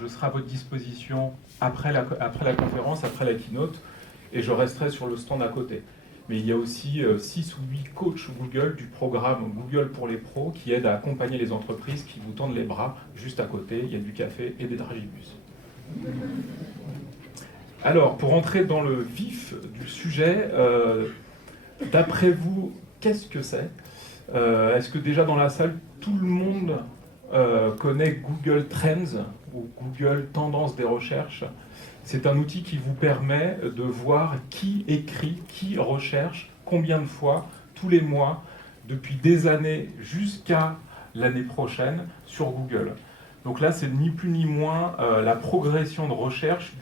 je serai à votre disposition après la conférence, après la keynote, et je resterai sur le stand à côté. Mais il y a aussi 6 ou 8 coachs Google du programme Google pour les pros qui aident à accompagner les entreprises qui vous tendent les bras juste à côté. Il y a du café et des dragibus. Alors, pour entrer dans le vif du sujet, d'après vous, qu'est-ce que c'est ? Est-ce que déjà dans la salle, tout le monde connaît Google Trends ou Google Tendance des recherches ? C'est un outil qui vous permet de voir qui écrit, qui recherche, combien de fois, tous les mois, depuis des années jusqu'à l'année prochaine sur Google. Donc là, c'est ni plus ni moins la progression de recherche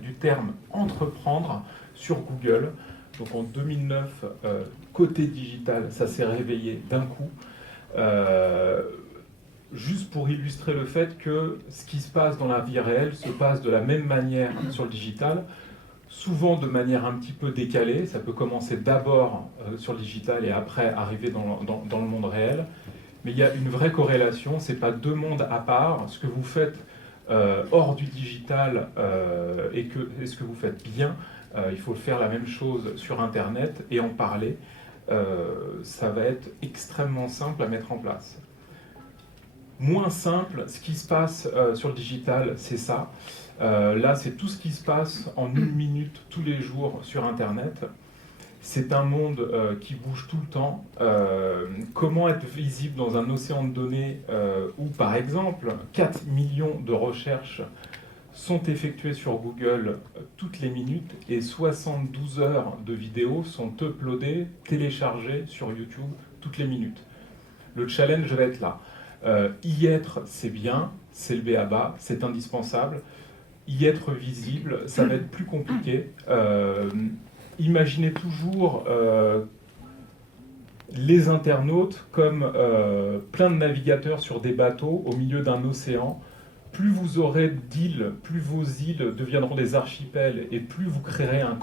du terme entreprendre sur Google. Donc en 2009, côté digital, ça s'est réveillé d'un coup. Juste pour illustrer le fait que ce qui se passe dans la vie réelle se passe de la même manière sur le digital, souvent de manière un petit peu décalée. Ça peut commencer d'abord sur le digital et après arriver dans le monde réel. Mais il y a une vraie corrélation, ce n'est pas deux mondes à part. Ce que vous faites hors du digital et ce que vous faites bien, il faut faire la même chose sur Internet et en parler. Ça va être extrêmement simple à mettre en place. Moins simple, ce qui se passe sur le digital, c'est ça. Là, c'est tout ce qui se passe en 1 minute tous les jours sur Internet. C'est un monde qui bouge tout le temps. Comment être visible dans un océan de données où, par exemple, 4 millions de recherches sont effectuées sur Google toutes les minutes et 72 heures de vidéos sont uploadées, téléchargées sur YouTube toutes les minutes. Le challenge va être là. Y être, c'est bien, c'est le b.a.-ba, c'est indispensable. Y être visible, ça va être plus compliqué. Imaginez toujours les internautes comme plein de navigateurs sur des bateaux au milieu d'un océan. Plus vous aurez d'îles, plus vos îles deviendront des archipels et plus vous créerez un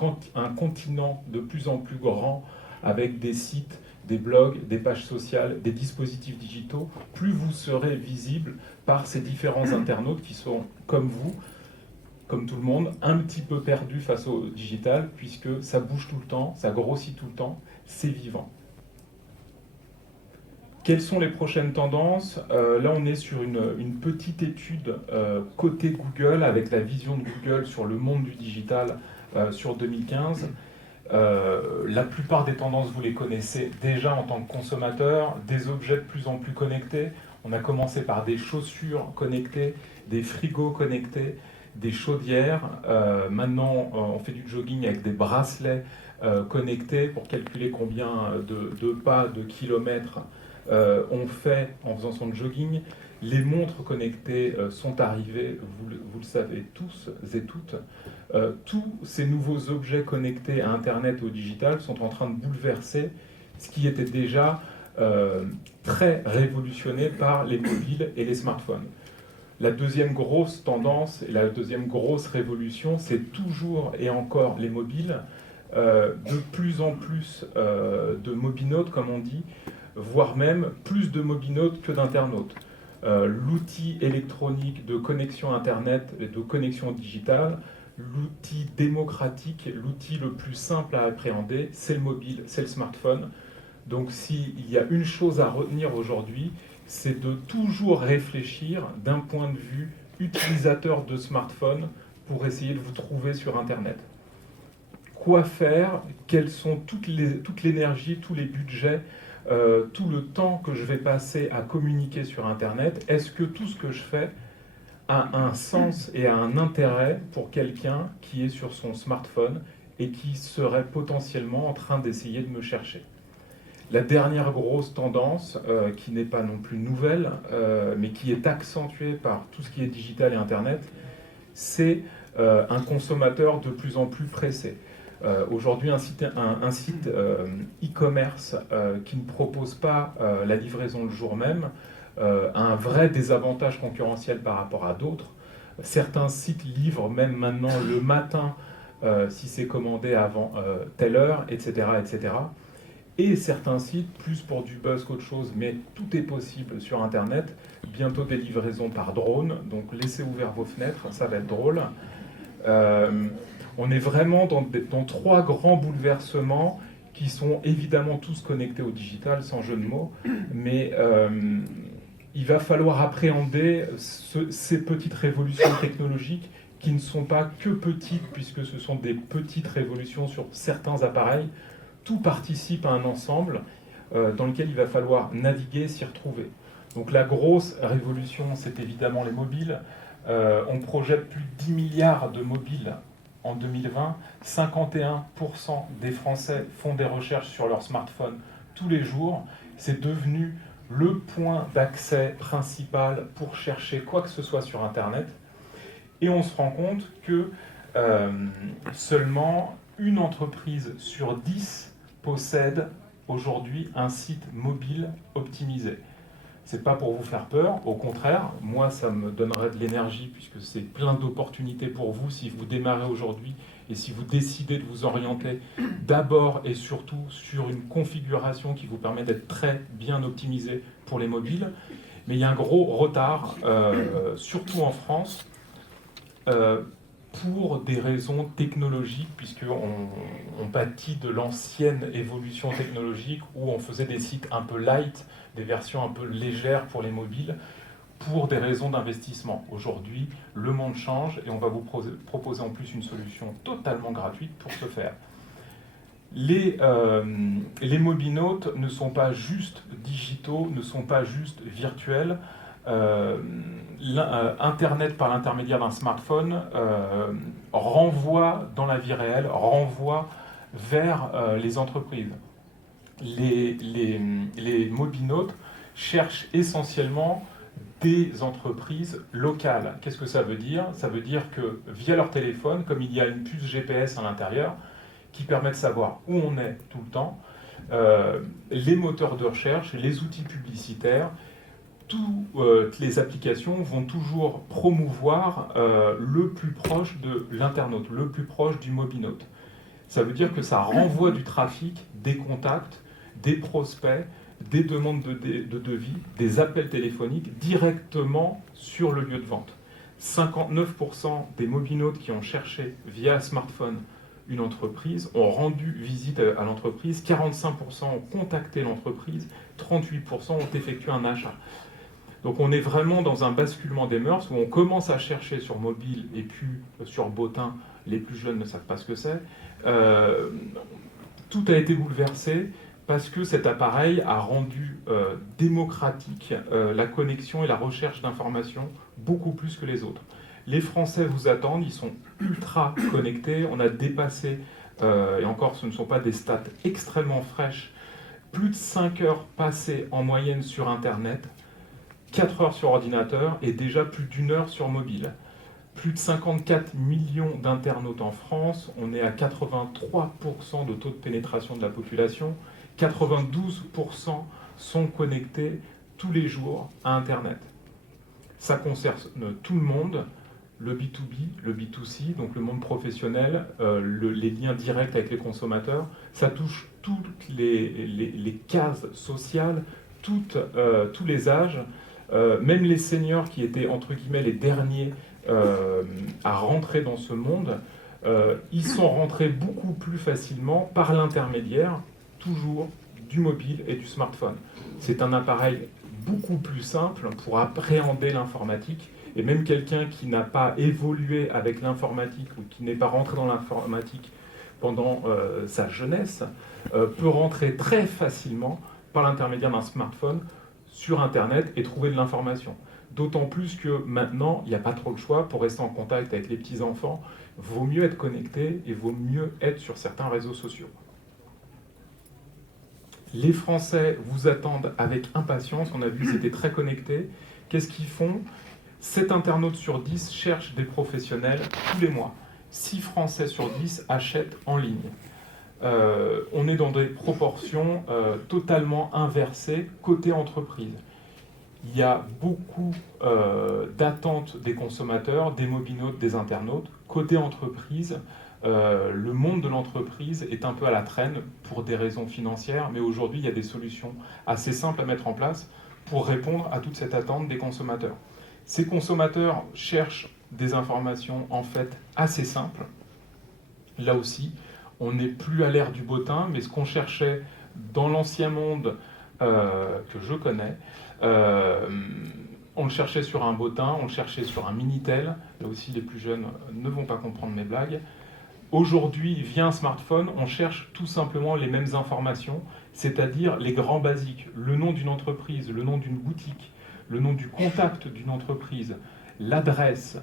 continent de plus en plus grand avec des sites, des blogs, des pages sociales, des dispositifs digitaux, plus vous serez visible par ces différents internautes qui sont comme vous, comme tout le monde, un petit peu perdu face au digital, puisque ça bouge tout le temps, ça grossit tout le temps, c'est vivant. Quelles sont les prochaines tendances ? Là, on est sur une petite étude côté Google, avec la vision de Google sur le monde du digital sur 2015. La plupart des tendances, vous les connaissez déjà en tant que consommateur, des objets de plus en plus connectés. On a commencé par des chaussures connectées, des frigos connectés, des chaudières. Maintenant, on fait du jogging avec des bracelets connectés pour calculer combien de pas, de kilomètres on fait en faisant son jogging. Les montres connectées sont arrivées, vous le savez tous et toutes. Tous ces nouveaux objets connectés à Internet et au digital sont en train de bouleverser ce qui était déjà très révolutionné par les mobiles et les smartphones. La deuxième grosse tendance et la deuxième grosse révolution, c'est toujours et encore les mobiles. De plus en plus de mobinautes, comme on dit, voire même plus de mobinautes que d'internautes. L'outil électronique de connexion Internet et de connexion digitale, l'outil démocratique, l'outil le plus simple à appréhender, c'est le mobile, c'est le smartphone. Donc s'il y a une chose à retenir aujourd'hui, c'est de toujours réfléchir d'un point de vue utilisateur de smartphone pour essayer de vous trouver sur Internet. Quoi faire ? Quelles sont toute l'énergie, tous les budgets, tout le temps que je vais passer à communiquer sur Internet? Est-ce que tout ce que je fais a un sens et a un intérêt pour quelqu'un qui est sur son smartphone et qui serait potentiellement en train d'essayer de me chercher? La dernière grosse tendance, qui n'est pas non plus nouvelle, mais qui est accentuée par tout ce qui est digital et Internet, c'est un consommateur de plus en plus pressé. Aujourd'hui, un site e-commerce qui ne propose pas la livraison le jour même a un vrai désavantage concurrentiel par rapport à d'autres. Certains sites livrent même maintenant le matin si c'est commandé avant telle heure, etc., etc. et certains sites, plus pour du buzz qu'autre chose, mais tout est possible sur Internet. Bientôt des livraisons par drone, donc laissez ouvert vos fenêtres, ça va être drôle. On est vraiment dans trois grands bouleversements qui sont évidemment tous connectés au digital, sans jeu de mots, mais il va falloir appréhender ces petites révolutions technologiques qui ne sont pas que petites, puisque ce sont des petites révolutions sur certains appareils. Tout participe à un ensemble dans lequel il va falloir naviguer, s'y retrouver. Donc la grosse révolution, c'est évidemment les mobiles. On projette plus de 10 milliards de mobiles en 2020. 51% des Français font des recherches sur leur smartphone tous les jours. C'est devenu le point d'accès principal pour chercher quoi que ce soit sur Internet. Et on se rend compte que seulement une entreprise sur 10 possède aujourd'hui un site mobile optimisé. C'est pas pour vous faire peur, au contraire, moi ça me donnerait de l'énergie puisque c'est plein d'opportunités pour vous si vous démarrez aujourd'hui et si vous décidez de vous orienter d'abord et surtout sur une configuration qui vous permet d'être très bien optimisé pour les mobiles. Mais il y a un gros retard, surtout en France, pour des raisons technologiques, puisqu'on pâtit de l'ancienne évolution technologique où on faisait des sites un peu light, des versions un peu légères pour les mobiles, pour des raisons d'investissement. Aujourd'hui, le monde change et on va vous proposer en plus une solution totalement gratuite pour ce faire. Les mobinautes ne sont pas juste digitaux, ne sont pas juste virtuels. Internet par l'intermédiaire d'un smartphone renvoie dans la vie réelle, renvoie vers les entreprises. Les mobinautes cherchent essentiellement des entreprises locales. Qu'est-ce que ça veut dire? Ça veut dire que via leur téléphone, comme il y a une puce GPS à l'intérieur, qui permet de savoir où on est tout le temps, les moteurs de recherche, les outils publicitaires, toutes les applications vont toujours promouvoir le plus proche de l'internaute, le plus proche du mobinaute. Ça veut dire que ça renvoie du trafic, des contacts, des prospects, des demandes de devis, des appels téléphoniques directement sur le lieu de vente. 59% des mobinautes qui ont cherché via smartphone une entreprise ont rendu visite à l'entreprise, 45% ont contacté l'entreprise, 38% ont effectué un achat. Donc on est vraiment dans un basculement des mœurs où on commence à chercher sur mobile et puis sur bottin, les plus jeunes ne savent pas ce que c'est. Tout a été bouleversé parce que cet appareil a rendu démocratique la connexion et la recherche d'informations beaucoup plus que les autres. Les Français vous attendent, ils sont ultra connectés, on a dépassé, et encore ce ne sont pas des stats extrêmement fraîches, plus de 5 heures passées en moyenne sur Internet, 4 heures sur ordinateur et déjà plus d'1 heure sur mobile. Plus de 54 millions d'internautes en France, on est à 83% de taux de pénétration de la population, 92% sont connectés tous les jours à Internet. Ça concerne tout le monde, le B2B, le B2C, donc le monde professionnel, les liens directs avec les consommateurs, ça touche toutes les cases sociales, tous les âges, même les seniors qui étaient entre guillemets les derniers à rentrer dans ce monde, ils sont rentrés beaucoup plus facilement par l'intermédiaire, toujours, du mobile et du smartphone. C'est un appareil beaucoup plus simple pour appréhender l'informatique, et même quelqu'un qui n'a pas évolué avec l'informatique ou qui n'est pas rentré dans l'informatique pendant sa jeunesse peut rentrer très facilement par l'intermédiaire d'un smartphone sur Internet et trouver de l'information. D'autant plus que maintenant, il n'y a pas trop le choix pour rester en contact avec les petits-enfants. Vaut mieux être connecté et vaut mieux être sur certains réseaux sociaux. Les Français vous attendent avec impatience. On a vu qu'ils étaient très connectés. Qu'est-ce qu'ils font? 7 internautes sur 10 cherchent des professionnels tous les mois. 6 Français sur 10 achètent en ligne. On est dans des proportions totalement inversées côté entreprise. Il y a beaucoup d'attentes des consommateurs, des mobinautes, des internautes. Côté entreprise, le monde de l'entreprise est un peu à la traîne pour des raisons financières, mais aujourd'hui, il y a des solutions assez simples à mettre en place pour répondre à toute cette attente des consommateurs. Ces consommateurs cherchent des informations en fait assez simples. Là aussi, on n'est plus à l'ère du bottin, mais ce qu'on cherchait dans l'ancien monde que je connais, on le cherchait sur un bottin, on le cherchait sur un Minitel. Là aussi, les plus jeunes ne vont pas comprendre mes blagues. Aujourd'hui, via un smartphone, on cherche tout simplement les mêmes informations, c'est-à-dire les grands basiques, le nom d'une entreprise, le nom d'une boutique, le nom du contact d'une entreprise, l'adresse.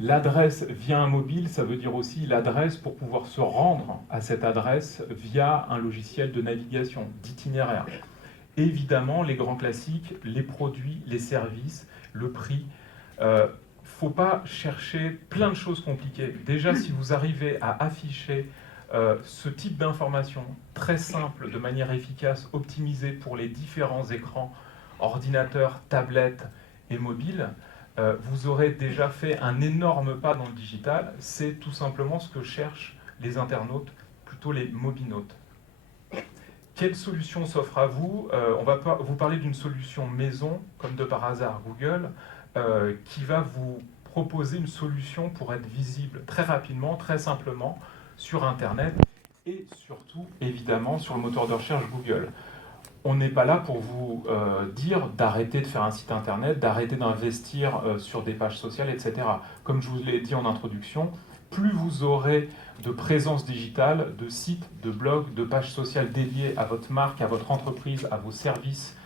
L'adresse via un mobile, ça veut dire aussi l'adresse pour pouvoir se rendre à cette adresse via un logiciel de navigation, d'itinéraire. Évidemment, les grands classiques, les produits, les services, le prix. Faut pas chercher plein de choses compliquées. Déjà, si vous arrivez à afficher ce type d'informations très simple, de manière efficace, optimisée pour les différents écrans, ordinateurs, tablettes et mobiles, vous aurez déjà fait un énorme pas dans le digital. C'est tout simplement ce que cherchent les internautes, plutôt les mobinautes. Quelle solution s'offre à vous? On va vous parler d'une solution maison, comme de par hasard Google, qui va vous proposer une solution pour être visible très rapidement, très simplement sur Internet et surtout, évidemment, sur le moteur de recherche Google. On n'est pas là pour vous dire d'arrêter de faire un site Internet, d'arrêter d'investir sur des pages sociales, etc. Comme je vous l'ai dit en introduction, plus vous aurez de présence digitale, de sites, de blogs, de pages sociales dédiées à votre marque, à votre entreprise, à vos services,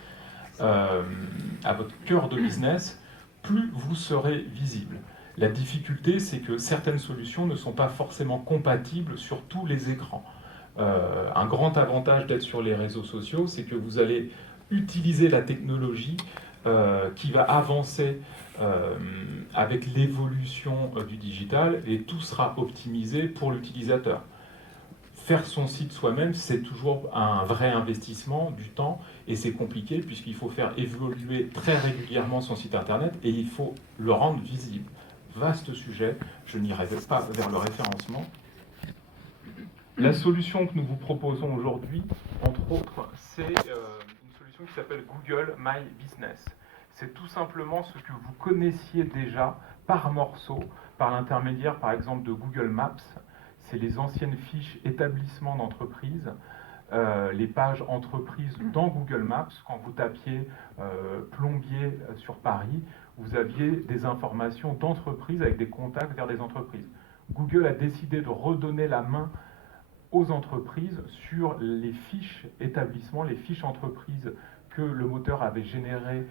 à votre cœur de business, plus vous serez visible. La difficulté, c'est que certaines solutions ne sont pas forcément compatibles sur tous les écrans. Un grand avantage d'être sur les réseaux sociaux, c'est que vous allez utiliser la technologie qui va avancer avec l'évolution du digital et tout sera optimisé pour l'utilisateur. Faire son site soi-même, c'est toujours un vrai investissement du temps et c'est compliqué puisqu'il faut faire évoluer très régulièrement son site internet et il faut le rendre visible. Vaste sujet, je n'irai pas vers le référencement. La solution que nous vous proposons aujourd'hui, entre autres, c'est une solution qui s'appelle Google My Business. C'est tout simplement ce que vous connaissiez déjà par morceaux, par l'intermédiaire par exemple de Google Maps. C'est les anciennes fiches établissements d'entreprise, les pages entreprises dans Google Maps. Quand vous tapiez plombier sur Paris, vous aviez des informations d'entreprise avec des contacts vers des entreprises. Google a décidé de redonner la main aux entreprises sur les fiches établissements, les fiches entreprises que le moteur avait générées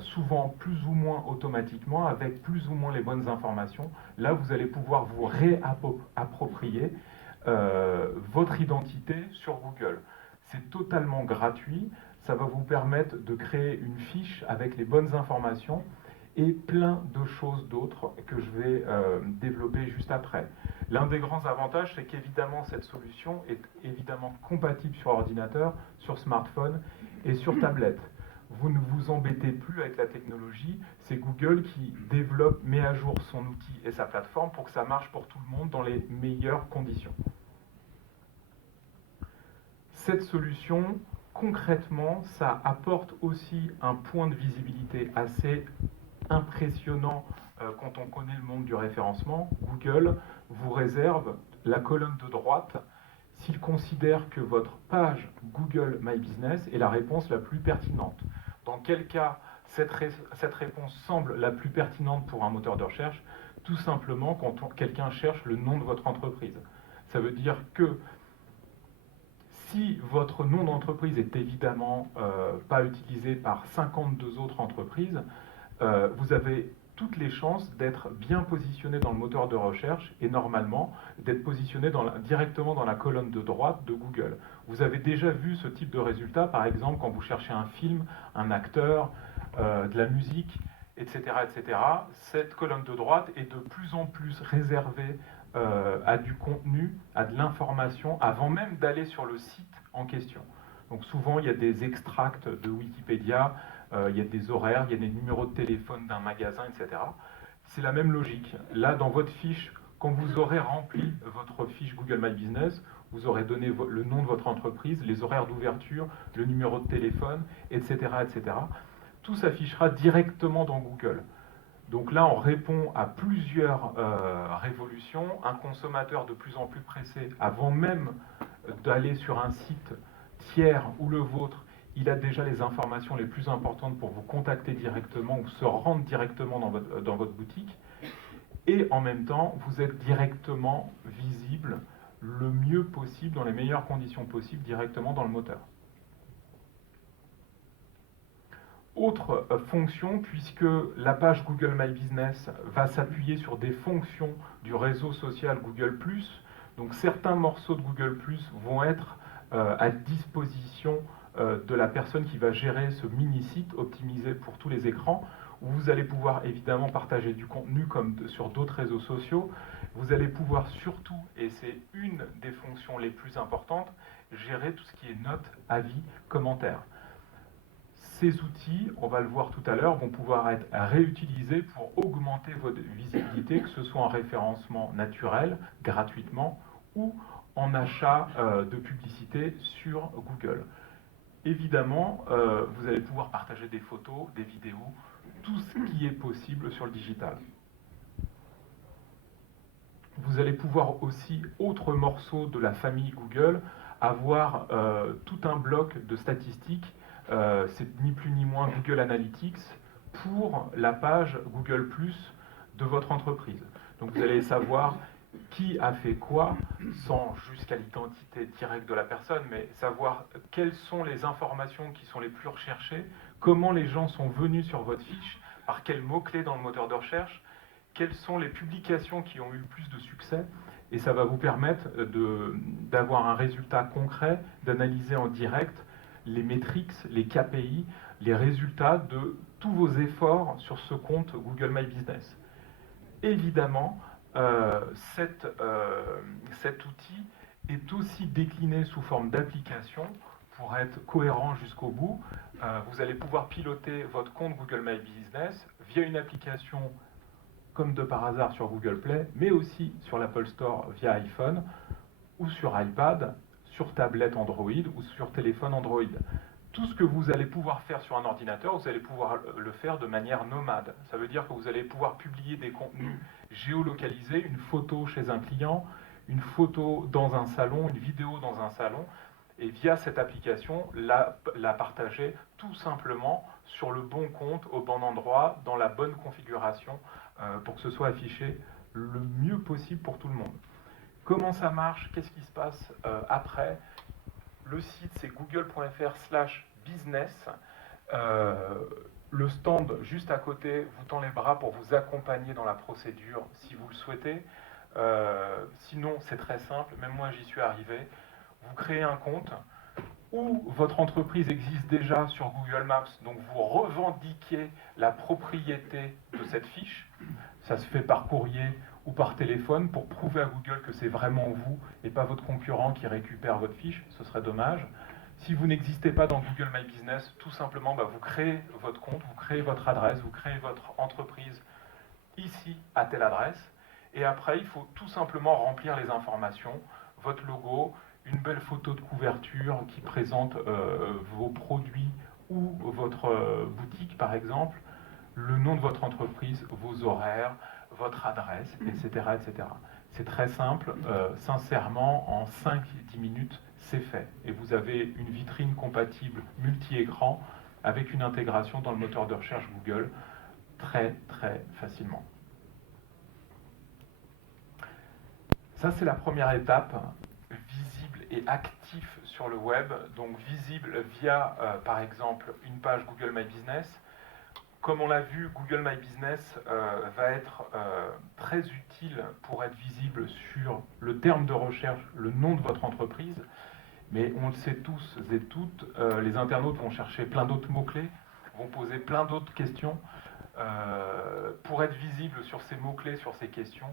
souvent plus ou moins automatiquement, avec plus ou moins les bonnes informations. Là, vous allez pouvoir vous réapproprier votre identité sur Google. C'est totalement gratuit, ça va vous permettre de créer une fiche avec les bonnes informations et plein de choses d'autres que je vais développer juste après. L'un des grands avantages, c'est qu'évidemment, cette solution est évidemment compatible sur ordinateur, sur smartphone et sur tablette. Vous ne vous embêtez plus avec la technologie, c'est Google qui développe, met à jour son outil et sa plateforme pour que ça marche pour tout le monde dans les meilleures conditions. Cette solution, concrètement, ça apporte aussi un point de visibilité assez impressionnant quand on connaît le monde du référencement. Google vous réserve la colonne de droite s'il considère que votre page Google My Business est la réponse la plus pertinente. Dans quel cas cette réponse semble la plus pertinente pour un moteur de recherche? Tout simplement quand quelqu'un cherche le nom de votre entreprise. Ça veut dire que si votre nom d'entreprise est évidemment pas utilisé par 52 autres entreprises, vous avez toutes les chances d'être bien positionné dans le moteur de recherche et normalement d'être positionné directement dans la colonne de droite de Google. Vous avez déjà vu ce type de résultat, par exemple, quand vous cherchez un film, un acteur, de la musique, etc., etc. Cette colonne de droite est de plus en plus réservée à du contenu, à de l'information, avant même d'aller sur le site en question. Donc souvent, il y a des extracts de Wikipédia, il y a des horaires, il y a des numéros de téléphone d'un magasin, etc. C'est la même logique. Là, dans votre fiche Quand vous aurez rempli votre fiche Google My Business, vous aurez donné le nom de votre entreprise, les horaires d'ouverture, le numéro de téléphone, etc., etc. Tout s'affichera directement dans Google. Donc là, on répond à plusieurs révolutions. Un consommateur de plus en plus pressé, avant même d'aller sur un site tiers ou le vôtre, il a déjà les informations les plus importantes pour vous contacter directement ou se rendre directement dans votre boutique. Et en même temps, vous êtes directement visible le mieux possible, dans les meilleures conditions possibles, directement dans le moteur. Autre fonction, puisque la page Google My Business va s'appuyer sur des fonctions du réseau social Google+, donc certains morceaux de Google+, vont être à disposition de la personne qui va gérer ce mini-site optimisé pour tous les écrans, où vous allez pouvoir évidemment partager du contenu comme sur d'autres réseaux sociaux. Vous allez pouvoir surtout, et c'est une des fonctions les plus importantes, gérer tout ce qui est notes, avis, commentaires. Ces outils, on va le voir tout à l'heure, vont pouvoir être réutilisés pour augmenter votre visibilité, que ce soit en référencement naturel, gratuitement, ou en achat de publicité sur Google. Évidemment, vous allez pouvoir partager des photos, des vidéos, tout ce qui est possible sur le digital. Vous allez pouvoir aussi, autre morceau de la famille Google, avoir tout un bloc de statistiques, c'est ni plus ni moins Google Analytics, pour la page Google+, de votre entreprise. Donc vous allez savoir qui a fait quoi, sans jusqu'à l'identité directe de la personne, mais savoir quelles sont les informations qui sont les plus recherchées, comment les gens sont venus sur votre fiche, par quels mots-clés dans le moteur de recherche, quelles sont les publications qui ont eu le plus de succès, et ça va vous permettre d'avoir un résultat concret, d'analyser en direct les métriques, les KPI, les résultats de tous vos efforts sur ce compte Google My Business. Évidemment, cet outil est aussi décliné sous forme d'application pour être cohérent jusqu'au bout. Vous allez pouvoir piloter votre compte Google My Business via une application comme de par hasard sur Google Play, mais aussi sur l'Apple Store via iPhone ou sur iPad, sur tablette Android ou sur téléphone Android. Tout ce que vous allez pouvoir faire sur un ordinateur, vous allez pouvoir le faire de manière nomade. Ça veut dire que vous allez pouvoir publier des contenus géolocalisés, une photo chez un client, une photo dans un salon, une vidéo dans un salon, et via cette application, la partager tout simplement sur le bon compte, au bon endroit, dans la bonne configuration, pour que ce soit affiché le mieux possible pour tout le monde. Comment ça marche? Qu'est-ce qui se passe après? Le site, c'est google.fr/business. Le stand juste à côté vous tend les bras pour vous accompagner dans la procédure si vous le souhaitez. Sinon, c'est très simple, même moi j'y suis arrivé. Vous créez un compte où votre entreprise existe déjà sur Google Maps, donc vous revendiquez la propriété de cette fiche. Ça se fait par courrier ou par téléphone pour prouver à Google que c'est vraiment vous et pas votre concurrent qui récupère votre fiche, ce serait dommage. Si vous n'existez pas dans Google My Business, tout simplement, vous créez votre compte, vous créez votre adresse, vous créez votre entreprise ici à telle adresse, et après il faut tout simplement remplir les informations, votre logo, une belle photo de couverture qui présente vos produits ou votre boutique par exemple, le nom de votre entreprise, vos horaires, votre adresse, etc. etc. C'est très simple, sincèrement, en 5-10 minutes, c'est fait. Et vous avez une vitrine compatible multi-écran avec une intégration dans le moteur de recherche Google très très facilement. Ça, c'est la première étape, visible et actif sur le web, donc visible via, par exemple, une page Google My Business. Comme on l'a vu, Google My Business va être très utile pour être visible sur le terme de recherche, le nom de votre entreprise, mais on le sait tous et toutes, les internautes vont chercher plein d'autres mots-clés, vont poser plein d'autres questions. Pour être visible sur ces mots-clés, sur ces questions,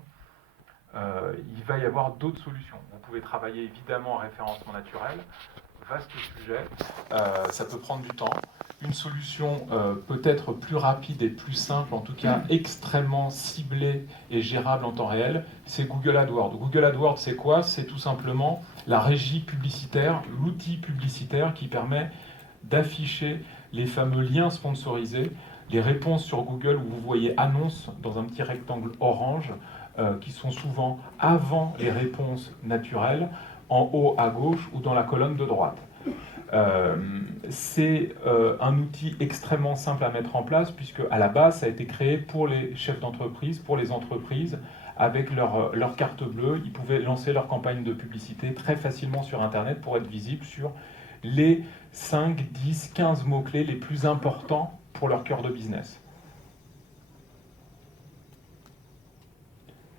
il va y avoir d'autres solutions. Vous pouvez travailler évidemment en référencement naturel, vaste sujet, ça peut prendre du temps. une solution peut-être plus rapide et plus simple, en tout cas extrêmement ciblée et gérable en temps réel, c'est Google AdWords. Google AdWords, c'est quoi? C'est tout simplement la régie publicitaire, l'outil publicitaire qui permet d'afficher les fameux liens sponsorisés, les réponses sur Google où vous voyez annonces dans un petit rectangle orange, qui sont souvent avant les réponses naturelles, en haut à gauche ou dans la colonne de droite. C'est un outil extrêmement simple à mettre en place puisque à la base ça a été créé pour les chefs d'entreprise, pour les entreprises. Avec leur carte bleue, ils pouvaient lancer leur campagne de publicité très facilement sur Internet pour être visibles sur les 5, 10, 15 mots-clés les plus importants pour leur cœur de business.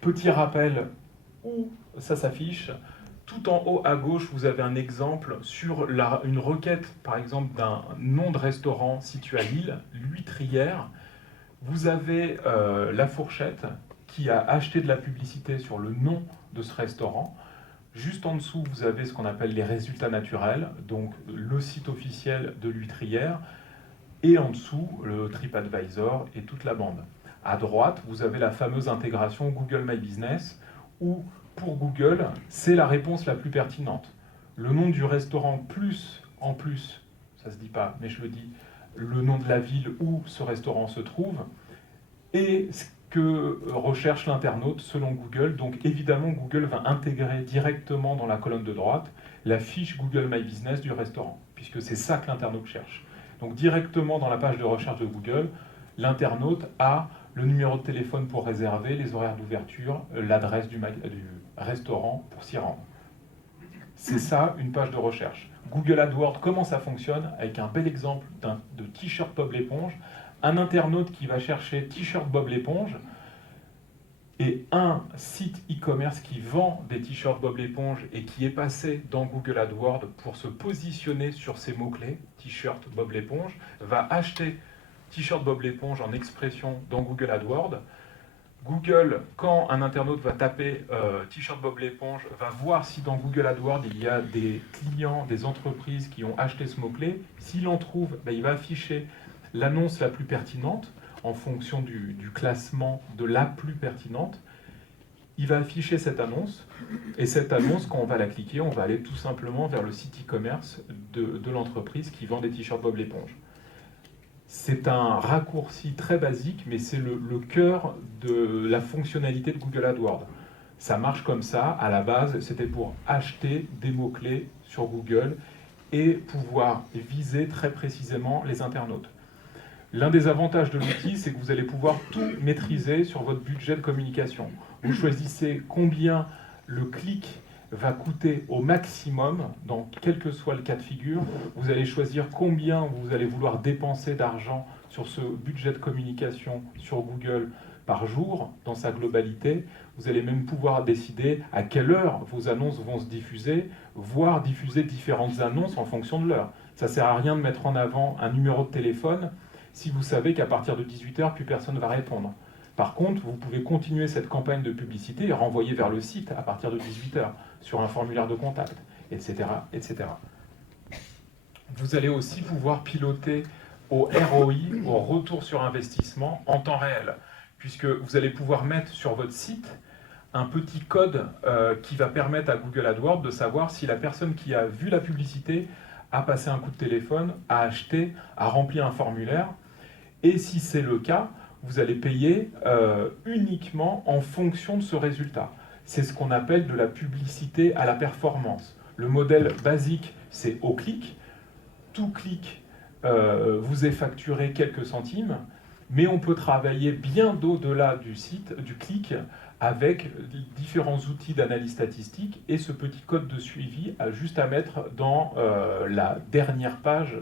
Petit rappel où ça s'affiche. Tout en haut à gauche, vous avez un exemple sur une requête, par exemple, d'un nom de restaurant situé à Lille, l'Huîtrière. Vous avez la fourchette qui a acheté de la publicité sur le nom de ce restaurant. Juste en dessous, vous avez ce qu'on appelle les résultats naturels, donc le site officiel de l'Huîtrière, et en dessous, le TripAdvisor et toute la bande. À droite, vous avez la fameuse intégration Google My Business, où pour Google, c'est la réponse la plus pertinente. Le nom du restaurant plus, en plus, ça ne se dit pas, mais je le dis, le nom de la ville où ce restaurant se trouve, et ce que recherche l'internaute selon Google. Donc évidemment, Google va intégrer directement dans la colonne de droite la fiche Google My Business du restaurant, puisque c'est ça que l'internaute cherche. Donc directement dans la page de recherche de Google, l'internaute a le numéro de téléphone pour réserver, les horaires d'ouverture, l'adresse du restaurant pour s'y rendre. C'est ça, une page de recherche. Google AdWords, comment ça fonctionne? Avec un bel exemple de t-shirt Bob l'éponge. Un internaute qui va chercher t-shirt Bob l'éponge et un site e-commerce qui vend des t-shirts Bob l'éponge et qui est passé dans Google AdWords pour se positionner sur ces mots-clés, t-shirt Bob l'éponge, va acheter t-shirt Bob l'éponge en expression dans Google AdWords. Google, quand un internaute va taper t-shirt Bob l'éponge, va voir si dans Google AdWords il y a des clients, des entreprises qui ont acheté ce mot-clé. S'il en trouve, il va afficher l'annonce la plus pertinente en fonction du classement de la plus pertinente. Il va afficher cette annonce, et cette annonce, quand on va la cliquer, on va aller tout simplement vers le site e-commerce de l'entreprise qui vend des t-shirts Bob l'éponge. C'est un raccourci très basique, mais c'est le cœur de la fonctionnalité de Google AdWords. Ça marche comme ça. À la base, c'était pour acheter des mots-clés sur Google et pouvoir viser très précisément les internautes. L'un des avantages de l'outil, c'est que vous allez pouvoir tout maîtriser sur votre budget de communication. Vous choisissez combien le clic va coûter au maximum, dans quel que soit le cas de figure. Vous allez choisir combien vous allez vouloir dépenser d'argent sur ce budget de communication sur Google par jour, dans sa globalité. Vous allez même pouvoir décider à quelle heure vos annonces vont se diffuser, voire diffuser différentes annonces en fonction de l'heure. Ça ne sert à rien de mettre en avant un numéro de téléphone si vous savez qu'à partir de 18h, plus personne ne va répondre. Par contre, vous pouvez continuer cette campagne de publicité et renvoyer vers le site à partir de 18h sur un formulaire de contact, etc., etc. Vous allez aussi pouvoir piloter au ROI, au retour sur investissement, en temps réel, puisque vous allez pouvoir mettre sur votre site un petit code qui va permettre à Google AdWords de savoir si la personne qui a vu la publicité a passé un coup de téléphone, a acheté, a rempli un formulaire, et si c'est le cas, vous allez payer uniquement en fonction de ce résultat. C'est ce qu'on appelle de la publicité à la performance. Le modèle basique, c'est au clic. Tout clic vous est facturé quelques centimes, mais on peut travailler bien au-delà du clic, avec différents outils d'analyse statistique et ce petit code de suivi juste à mettre dans la dernière page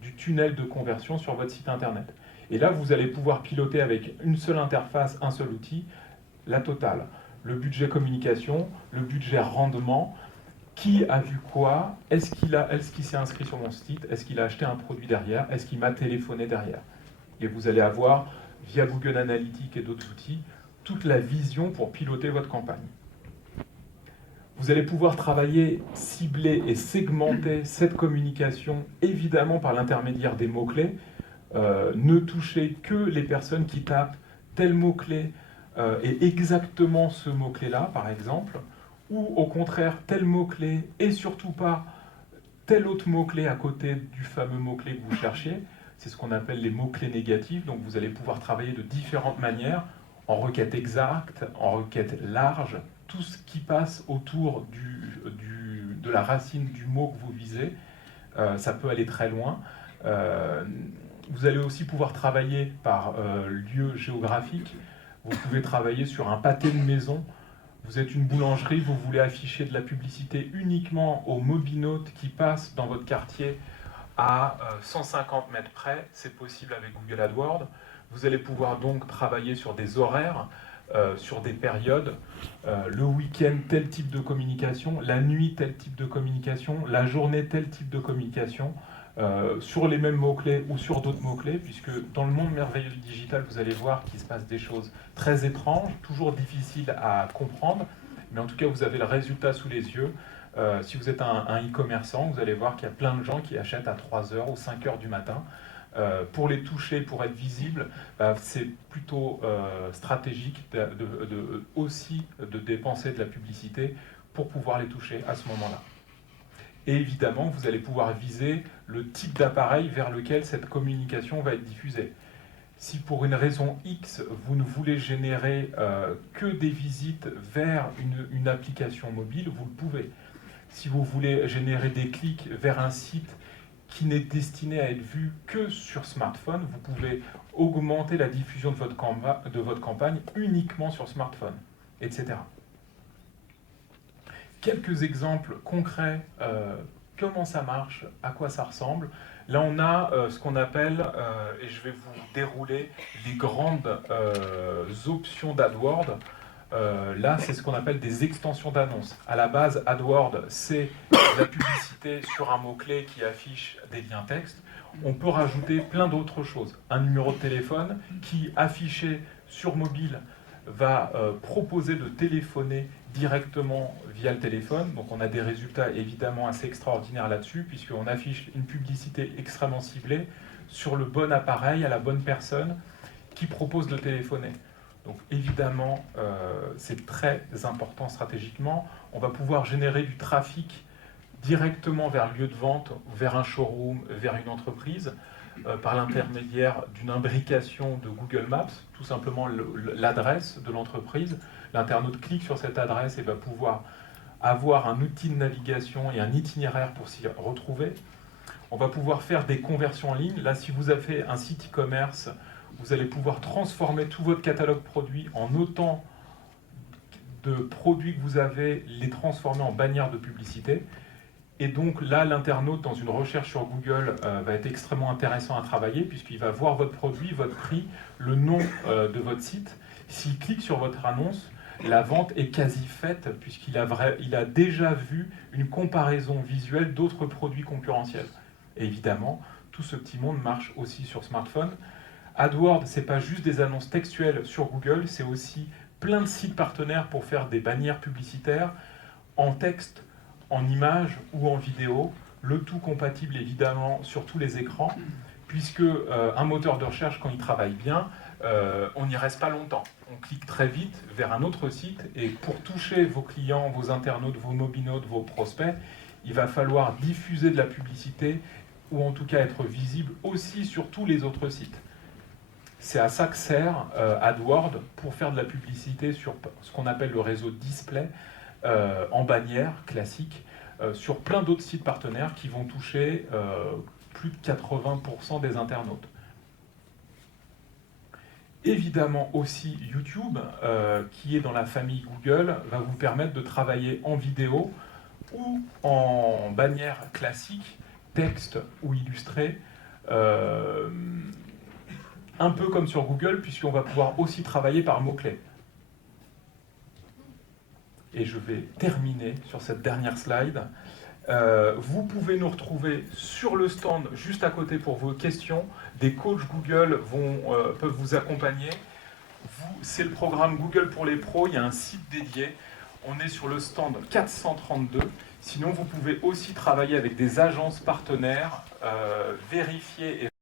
du tunnel de conversion sur votre site internet. Et là, vous allez pouvoir piloter avec une seule interface, un seul outil, la totale. Le budget communication, le budget rendement, qui a vu quoi, est-ce qu'il s'est inscrit sur mon site, est-ce qu'il a acheté un produit derrière, est-ce qu'il m'a téléphoné derrière. Et vous allez avoir, via Google Analytics et d'autres outils, toute la vision pour piloter votre campagne. Vous allez pouvoir travailler, cibler et segmenter cette communication, évidemment par l'intermédiaire des mots-clés. Ne touchez que les personnes qui tapent tel mot-clé et exactement ce mot-clé-là, par exemple, ou au contraire, tel mot-clé et surtout pas tel autre mot-clé à côté du fameux mot-clé que vous cherchiez. C'est ce qu'on appelle les mots-clés négatifs. Donc vous allez pouvoir travailler de différentes manières, en requête exacte, en requête large, tout ce qui passe autour de la racine du mot que vous visez. Ça peut aller très loin. Vous allez aussi pouvoir travailler par lieu géographique. Vous pouvez travailler sur un pâté de maison. Vous êtes une boulangerie, vous voulez afficher de la publicité uniquement aux mobinautes qui passent dans votre quartier à 150 mètres près. C'est possible avec Google AdWords. Vous allez pouvoir donc travailler sur des horaires, sur des périodes. Le week-end, tel type de communication. La nuit, tel type de communication. La journée, tel type de communication. Sur les mêmes mots-clés ou sur d'autres mots-clés, puisque dans le monde merveilleux du digital, vous allez voir qu'il se passe des choses très étranges, toujours difficiles à comprendre, mais en tout cas, vous avez le résultat sous les yeux. Si vous êtes un e-commerçant, vous allez voir qu'il y a plein de gens qui achètent à 3h ou 5h du matin. Pour les toucher, pour être visible, c'est plutôt stratégique aussi de dépenser de la publicité pour pouvoir les toucher à ce moment-là. Et évidemment, vous allez pouvoir viser le type d'appareil vers lequel cette communication va être diffusée. Si pour une raison X, vous ne voulez générer que des visites vers une application mobile, vous le pouvez. Si vous voulez générer des clics vers un site qui n'est destiné à être vu que sur smartphone, vous pouvez augmenter la diffusion de votre campagne uniquement sur smartphone, etc. Quelques exemples concrets, comment ça marche, à quoi ça ressemble. Là, on a ce qu'on appelle, et je vais vous dérouler les grandes options d'AdWords. Là, c'est ce qu'on appelle des extensions d'annonces. À la base, AdWords, c'est la publicité sur un mot-clé qui affiche des liens texte. On peut rajouter plein d'autres choses. Un numéro de téléphone qui, affiché sur mobile, va proposer de téléphoner directement via le téléphone. Donc on a des résultats évidemment assez extraordinaires là-dessus, puisqu'on affiche une publicité extrêmement ciblée sur le bon appareil, à la bonne personne qui propose de téléphoner. Donc évidemment, c'est très important stratégiquement. On va pouvoir générer du trafic directement vers le lieu de vente, vers un showroom, vers une entreprise, par l'intermédiaire d'une imbrication de Google Maps, tout simplement l'adresse de l'entreprise. L'internaute clique sur cette adresse et va pouvoir avoir un outil de navigation et un itinéraire pour s'y retrouver. On va pouvoir faire des conversions en ligne. Là, si vous avez un site e-commerce, vous allez pouvoir transformer tout votre catalogue produit en autant de produits que vous avez, les transformer en bannières de publicité. Et donc là, l'internaute, dans une recherche sur Google, va être extrêmement intéressant à travailler, puisqu'il va voir votre produit, votre prix, le nom de votre site. S'il clique sur votre annonce, la vente est quasi faite, puisqu'il a déjà vu une comparaison visuelle d'autres produits concurrentiels. Et évidemment, tout ce petit monde marche aussi sur smartphone. AdWords, ce n'est pas juste des annonces textuelles sur Google, c'est aussi plein de sites partenaires pour faire des bannières publicitaires en texte, en images ou en vidéo, le tout compatible évidemment sur tous les écrans, puisque un moteur de recherche, quand il travaille bien, on n'y reste pas longtemps. On clique très vite vers un autre site, et pour toucher vos clients, vos internautes, vos mobinautes, vos prospects, il va falloir diffuser de la publicité, ou en tout cas être visible aussi sur tous les autres sites. C'est à ça que sert AdWords, pour faire de la publicité sur ce qu'on appelle le réseau display, en bannière classique, sur plein d'autres sites partenaires qui vont toucher plus de 80% des internautes. Évidemment aussi YouTube, qui est dans la famille Google, va vous permettre de travailler en vidéo ou en bannière classique, texte ou illustré, un peu comme sur Google, puisqu'on va pouvoir aussi travailler par mots-clés. Et je vais terminer sur cette dernière slide. Vous pouvez nous retrouver sur le stand juste à côté pour vos questions. Des coachs Google peuvent vous accompagner. C'est le programme Google pour les pros. Il y a un site dédié. on est sur le stand 432. Sinon, vous pouvez aussi travailler avec des agences partenaires, vérifier et